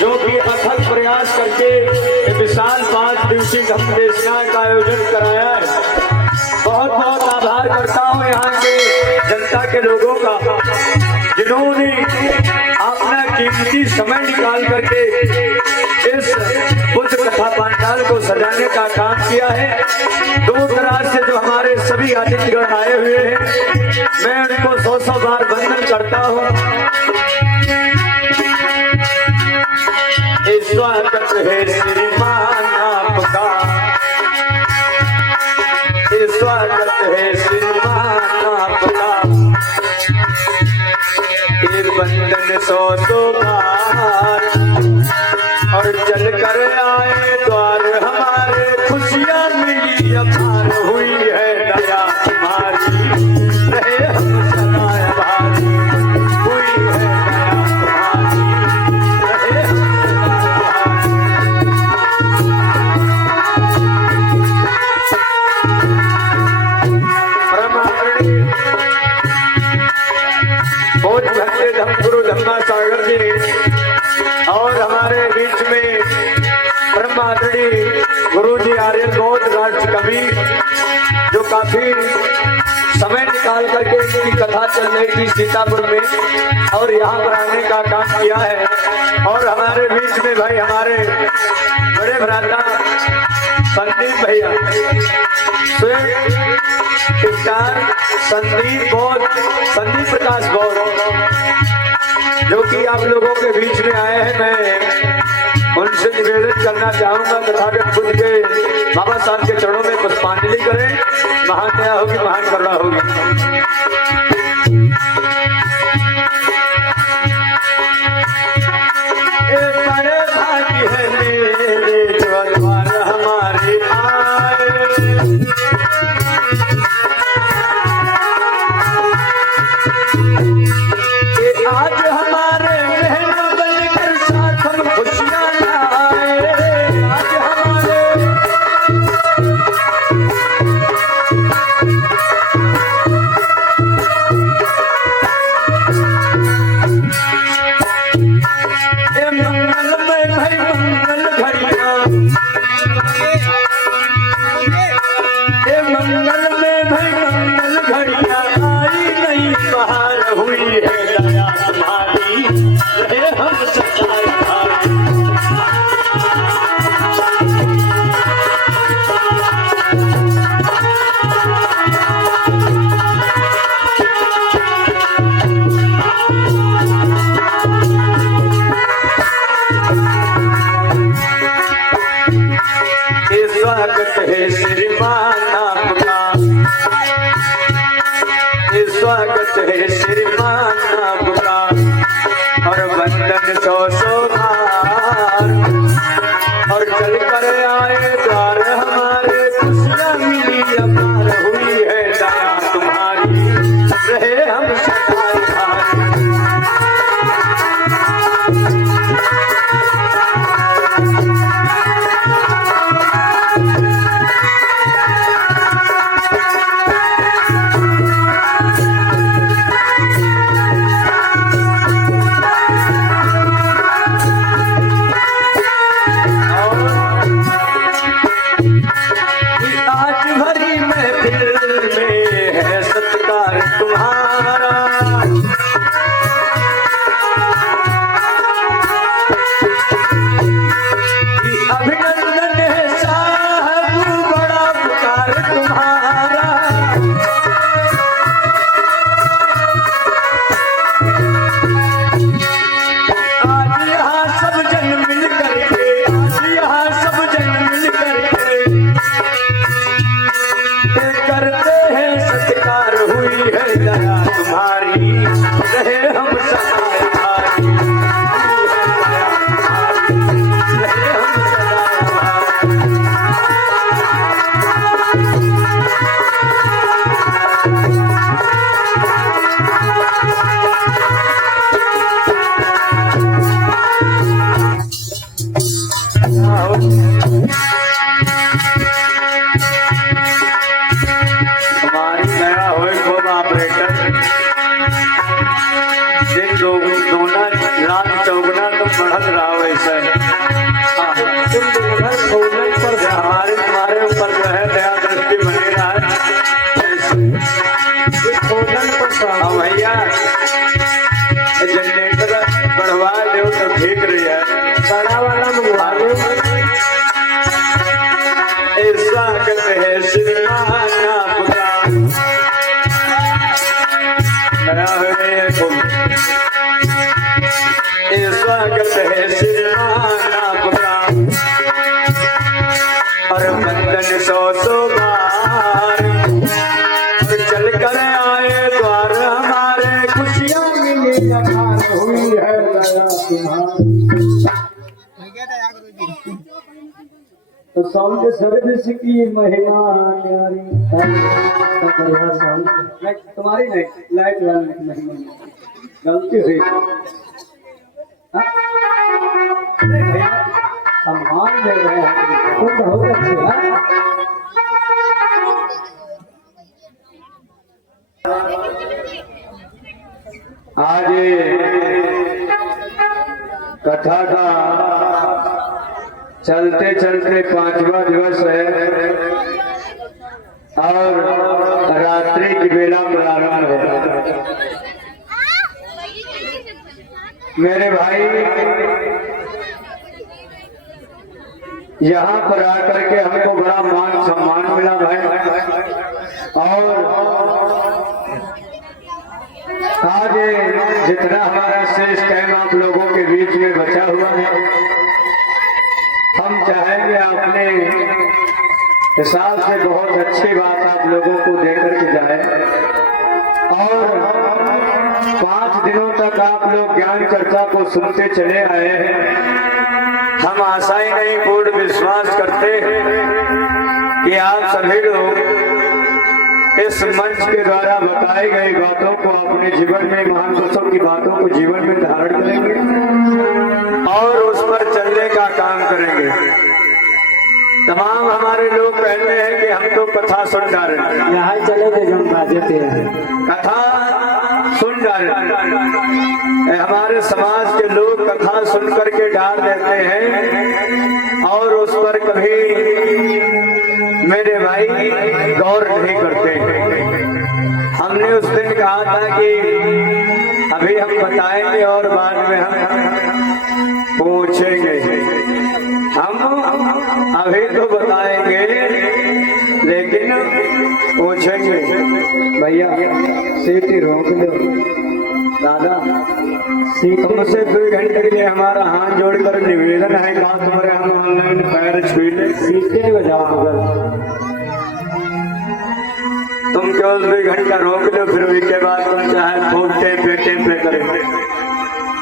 जो कि अथक प्रयास करके विशाल 5 दिवसीय धम्मदेशना का आयोजन कराया है। बहुत बहुत आभार करता हूँ यहाँ के जनता के लोगों का, जिन्होंने अपना कीमती समय निकाल करके इस बुद्ध कथा पंडाल को सजाने का काम किया है। दूर दराज से जो हमारे सभी अतिथिगण आए हुए हैं, मैं उनको 100 बार वंदन करता हूँ। स्वागत है श्रीमान आपका, स्वागत है श्रीमान आपका। एक बंधन 100 बार और चल कर आए द्वार हमारे, खुशियाँ मिली अपार हुई है दया तुम्हारी, रहे हम सदा आभारी, हुई है दया तुम्हारी, रहे हम धर्मगुरु धम्मा सागर जी और हमारे बीच में ब्रह्मादरणीय गुरु जी आर्यन बौद्ध राष्ट्र कवि, जो काफी समय निकाल करके इनकी कथा चल रही थी सीतापुर में और यहाँ पर आने का काम किया है। और हमारे बीच में भाई हमारे बड़े भ्राता संदीप भैया, स्टार संदीप बौद्ध, संदीप प्रकाश बौद्ध, जो कि आप लोगों के बीच में आए हैं। मैं उनसे निवेदन करना चाहूंगा तथागत बुद्ध के बाबा साहब के चरणों में पुष्पांजलि करें। महान दया होगी, महान करुणा होगी। स्वागत है श्रीमान आपका, स्वागत है श्रीमान आपका। और वंदन 100 बार और चल कर आए द्वार हमारे, खुशियाँ मिली अपार हुई है दया तुम्हारी, रहे हम सदा आभारी। तुम बढ़त रहा वैसे तुम दिन भर फूलन पर हमारे तुम्हारे ऊपर जो है दया दृष्टि बनी रहा है फूलन पर हाँ भैया जनरेटर बढ़वा दो तो ठीक रही है बड़ा वाला मंगवा लो ऐसा कहते हैं श्रीमाना पुरा बड़ा हो गई है तुम ऐसा कहते हैं श्रीमाना पुरा और बंधन सौ बार चल कर आए द्वार हमारे खुशियां मिली लखान हुई है दया तुम्हारी। तो साउंड सर्विस की महिमा न्यारी तुम्हारी नहीं लाइट वाली महिमा गलती हुई सम्मान दे रहे हैं तुम बहुत अच्छे हैं आज कथा का चलते चलते 5वां दिवस है और रात्रि की बेला प्रारंभ है। मेरे भाई यहाँ पर आकर के हमको बड़ा मान सम्मान मिला भाई और आज जितना हमारा शेष टाइम आप लोगों के बीच में बचा हुआ है हम चाहेंगे अपने हिसाब से बहुत अच्छी बात आप लोगों को देकर के जाए और 5 दिनों तक आप लोग ज्ञान चर्चा को सुनते चले आए हैं। हम आशा ही नहीं पूर्ण विश्वास करते कि आप सभी लोग इस मंच के द्वारा बताई गई बातों को अपने जीवन में महापुरुषों की बातों को जीवन में धारण करेंगे और उस पर चलने का काम करेंगे। तमाम हमारे लोग कहते हैं कि हम तो कथा सुन डाले यहाँ चले थे जो बाजते हैं कथा सुन डाले हमारे समाज के लोग कथा सुन करके डाल देते हैं और उस पर कभी मेरे भाई गौर नहीं करते। हमने उस दिन कहा था कि अभी हम बताएंगे और बाद में हम पूछेंगे। हम अभी तो बताएंगे लेकिन पूछेंगे। भैया सीटी रोक लो दादा तुमसे 2 घंटे के लिए हमारा हाथ जोड़कर निवेदन है कहा तुम्हारे हम ऑनलाइन पैर छुई ले सीटे बजाओ तुम केवल 2 घंटा रोक लो फिर उसके बाद तुम चाहे खूब टेम पे करेंगे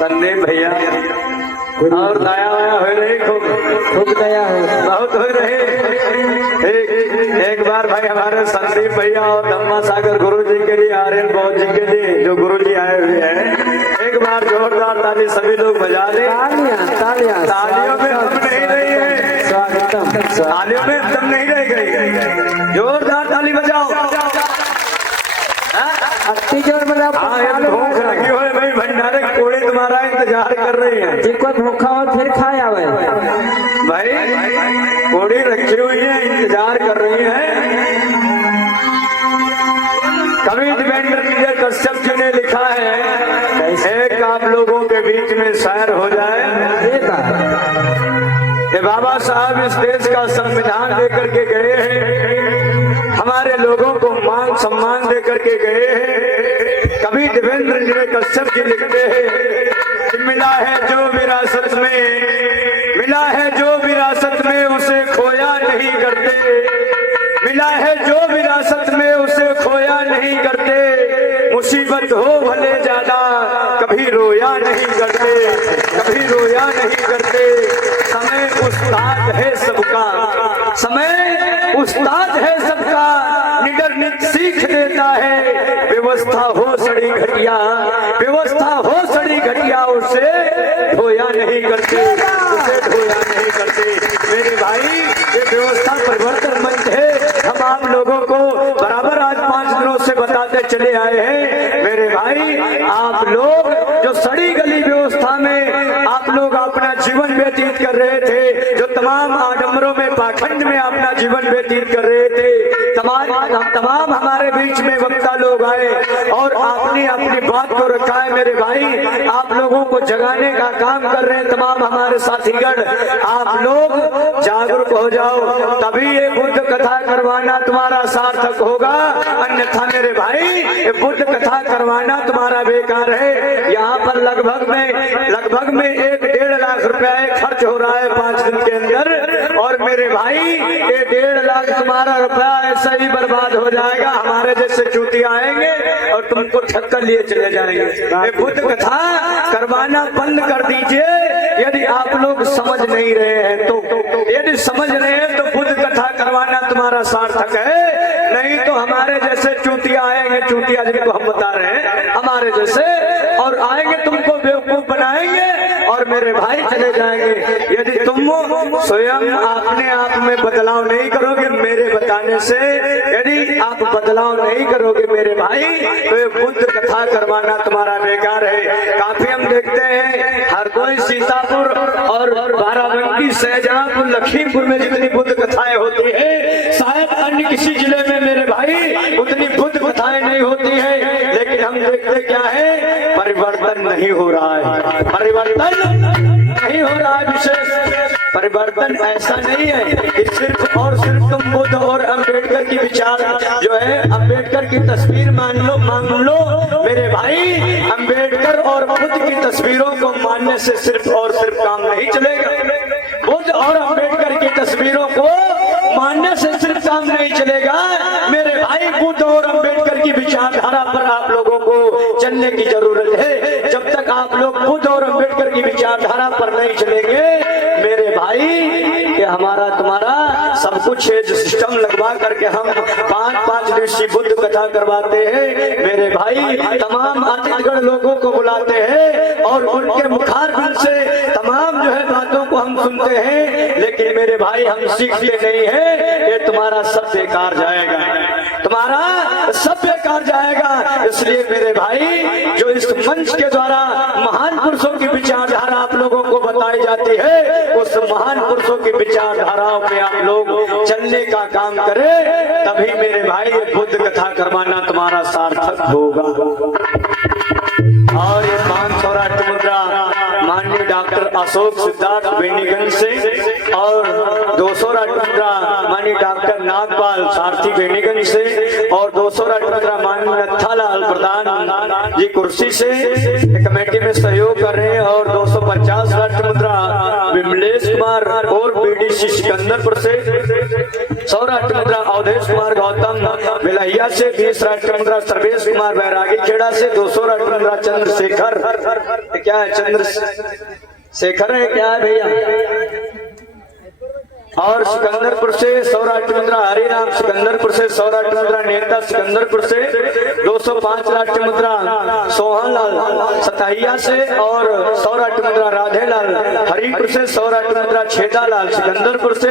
संदीप भैया और दया वया हो रही खूब दया हो बहुत हो रही। एक बार भाई हमारे संदीप भैया और धम्मा सागर गुरु जी के लिए आर्यन बहुत जी के लिए जो गुरु जी आए हुए हैं एक बार जोरदार ताली सभी लोग बजा ले। तालियों में दम नहीं रही है स्वागतम तालियों में दम नहीं रह गई जोरदार ताली बजाओ जोर बजाओ। भूख लगी हो भाई भंडारे कोड़े तुम्हारा इंतजार कर रही है जिनको भूखा हो फिर खाया हुआ भाई कोड़ी रखी हुई है इंतजार कर रही है। कवि देवेंद्र कश्यप जी ने लिखा है एक आप लोगों के बीच में शायर हो जाए कि बाबा साहब इस देश का संविधान देकर के गए हैं हमारे लोगों को मान सम्मान देकर के गए हैं। कवि देवेंद्र जी कश्यप जी लिखते हैं मिला है जो विरासत में उसे खोया नहीं करते मिला है जो विरासत में उसे खोया नहीं करते मुसीबत हो भले ज्यादा कभी रोया नहीं करते समय उस्ताद है सबका निडर नित सीख देता है व्यवस्था हो सड़ी घटिया उसे धोया नहीं करते मेरे भाई ये व्यवस्था परिवर्तन मंच है। हम आप लोगों को बराबर आज 5 दिनों से बताते चले आए हैं मेरे भाई आप लोग जो सड़ी गली व्यवस्था में आप लोग तमाम आडम्बरों में पाखंड में अपना जीवन व्यतीत कर रहे थे, तमाम हमारे बीच में वक्ता लोग आए और आपने अपनी बात को रखा है। मेरे भाई, आप लोगों को जगाने का काम कर रहे हैं तमाम हमारे साथीगण। आप लोग जागरूक हो जाओ, तभी ये बुद्ध कथा करवाना तुम्हारा सार्थक होगा। अन्यथा मेरे भाई, ये बुद्ध कथा करवाना तुम्हारा बेकार है। यहाँ पर लगभग में 1-1.5 लाख रुपया खर्च हो रहा है 5 दिन के अंदर। और मेरे भाई, ये 1.5 लाख तुम्हारा रुपया ऐसा ही बर्बाद हो जाएगा। हमारे जैसे चूतिया आएंगे और तुमको ठक्कर लिए चले जाएंगे। ये बुद्ध कथा करवाना बंद कर दीजिए यदि आप लोग समझ नहीं रहे हैं तो। यदि समझ रहे हैं तो बुद्ध कथा करवाना तुम्हारा सार्थक है, नहीं तो हमारे जैसे चूतिया आएंगे, चूतिया जिनको हम बता रहे हैं हमारे जैसे, और आएंगे तुमको बेवकूफ बनाएंगे और मेरे भाई चले जाएंगे। यदि तुम स्वयं अपने आप में बदलाव नहीं करोगे मेरे बताने से, यदि आप बदलाव नहीं करोगे मेरे भाई, तो ये बुद्ध कथा करवाना तुम्हारा बेकार है। काफी हम देखते हैं हरदोई, सीतापुर और बाराबंकी, शाहजहांपुर, लखीमपुर में जितनी बुद्ध कथाएं होती है, शायद अन्य किसी जिले में मेरे भाई उतनी बुद्ध कथाएं नहीं होती है। लेकिन हम देखते क्या है, परिवर्तन नहीं हो रहा है, परिवर्तन नहीं हो रहा है। विशेष परिवर्तन ऐसा नहीं है कि सिर्फ और सिर्फ तुम बुद्ध और अम्बेडकर की विचार जो है, अम्बेडकर की तस्वीर मान लो मेरे भाई। अम्बेडकर और बुद्ध की तस्वीरों को मानने से सिर्फ और सिर्फ काम नहीं चलेगा। बुद्ध और अम्बेडकर की तस्वीरों को मानने से सिर्फ काम नहीं चलेगा मेरे भाई। बुद्ध और अम्बेडकर की विचारधारा पर आप लोगों को चलने की जरूरत है। जब तक आप लोग बुद्ध और अम्बेडकर की विचारधारा पर नहीं चलेंगे मेरे भाई, कि हमारा तुम्हारा सब कुछ है जो सिस्टम लगवा करके हम 5-5 दिवसीय बुद्ध कथा करवाते हैं मेरे भाई। तमाम अतिथिगण लोगों को बुलाते हैं और उनके मुखारबिंद से तमाम जो है बातों को हम सुनते हैं, लेकिन मेरे भाई हम सीखते नहीं है। ये तुम्हारा सब बेकार जाएगा, तुम्हारा सब बेकार जाएगा। इसलिए मेरे भाई, जो इस मंच के द्वारा महान पुरुषों की विचारधारा आप लोगों को बताई जाती है, उस महान पुरुषों की विचारधाराओं पे आप लोग चलने का काम करें, तभी मेरे भाई ये बुद्ध कथा करवाना तुम्हारा सार्थक होगा। और ये 5 सौराष्ट्र मुद्रा माननीय डॉक्टर अशोक सिद्धार्थ बेनीगंज से, और 200 मुद्रा माननीय डॉक्टर नागपाल सारथी बेनीगंज से, और 200 मुद्रा माननीय नथालाल प्रधान जी कुर्सी से कमेटी में सहयोग कर रहे हैं। और 250 मुद्रा विमलेश कुमार और बीडीसी सिकंदरपुर से, 100 मुद्रा अवधेश कुमार गौतम मिलहिया से, 20 मुद्रा सर्वेश कुमार बैरागी खेड़ा से, 200 मुद्रा चंद्रशेखर, क्या है चंद्रशेखर है क्या है भैया, और सिकंदरपुर से 100 मुद्रा हरिराम सिकंदरपुर से, 100 मुद्रा नेता सिकंदरपुर से, 205 मुद्रा सोहन लाल सताहिया से, और 100 मुद्रा राधेलाल हरिपुर से, 100 मुद्रा छेदालाल सिकंदरपुर से,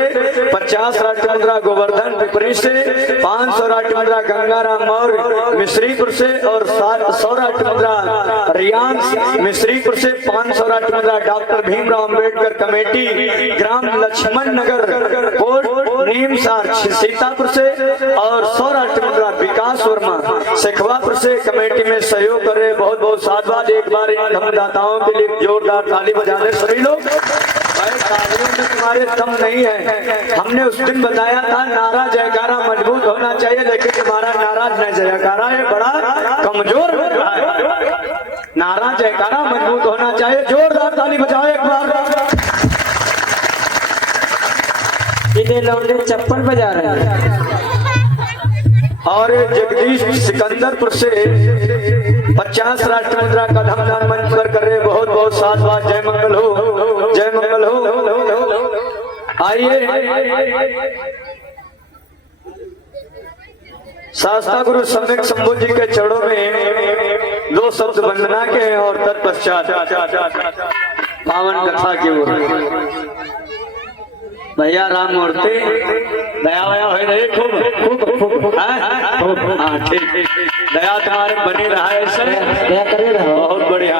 50 मुद्रा गोवर्धन पिपरी से, 500 मुद्रा गंगाराम मौर्य मिश्रीपुर से, और 100 मुद्रा रियांश मिश्रीपुर से, 500 मुद्रा डॉक्टर भीमराव अम्बेडकर कमेटी ग्राम लक्ष्मण नगर नीमसार सीतापुर से, और 100 मुद्रा विकास वर्मा शेखवापुर से कमेटी में सहयोग कर रहे। बहुत बहुत साधुवाद। एक बार इन धर्मदाताओं के लिए जोरदार ताली बजा दे सभी लोग। तालियों में तुम्हारे दम नहीं है। हमने उस दिन बताया था नारा जयकारा मजबूत होना चाहिए, लेकिन तुम्हारा नारा जयकारा है बड़ा कमजोर हो रहा है। नारा जयकारा मजबूत होना चाहिए। जोरदार ताली बजाओ एक बार। इन्हें लौंडे चप्पल बजा रहे हैं। और जगदीश सिकंदरपुर से 50 मुद्रा का धमदान मंच पर कर रहे। बहुत बहुत साधुवाद। जय मंगल हो, जय मंगल हो। आइए शास्ता गुरु सम्यक शंभु जी के चरणों में 2 शब्द वंदना के हैं और तत्पश्चात पावन कथा की ओर भैया राम मूर्ति दया वया हो रही खूब हाँ ठीक। दया तुम्हारे बनी रहा है सर, क्या करे रहो। बहुत बढ़िया।